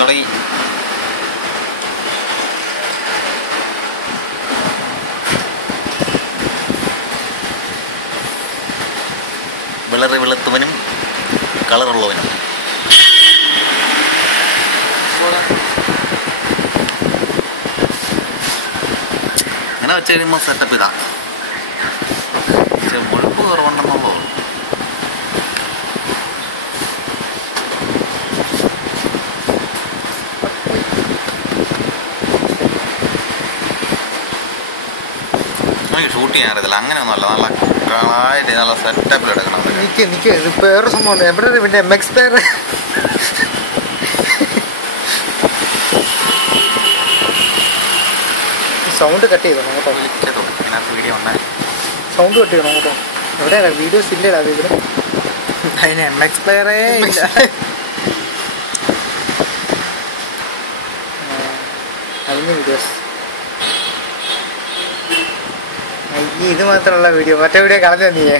തുടങ്ങി. വെളുത്തവനും കളറുള്ളവനും. അങ്ങനെ വെച്ച് കഴിയുമ്പോൾ സെറ്റപ്പ് ഇതാ. മുഴുപ്പ് കുറവുണ്ടെന്നുള്ളൂ. എനിക്ക് ഷൂട്ട് ചെയ്യാൻ അറിയത്തില്ല. അങ്ങനെയൊന്നുമല്ല, നല്ല കളായിട്ട് നല്ല സെറ്റപ്പിൽ എടുക്കണം. എനിക്ക് വേറെ സംഭവം എവിടെ പിന്നെ MX പ്ലെയർ സൗണ്ട് കട്ട് ചെയ്തോ കേട്ടോ. ഇതിനകത്ത് വീഡിയോ ഉണ്ടായി. സൗണ്ട് കട്ട് ചെയ്യണം കേട്ടോ. എവിടെയാണ് വീഡിയോസ് ഇല്ലല്ലോ അത് ഇവിടെ. അതിന് MX പ്ലെയറേ ഇല്ല. അതിന് വീഡിയോസ് ഇത് മാത്രമുള്ള വീഡിയോ. മറ്റേ വീഡിയോ കളഞ്ഞു നീയേ.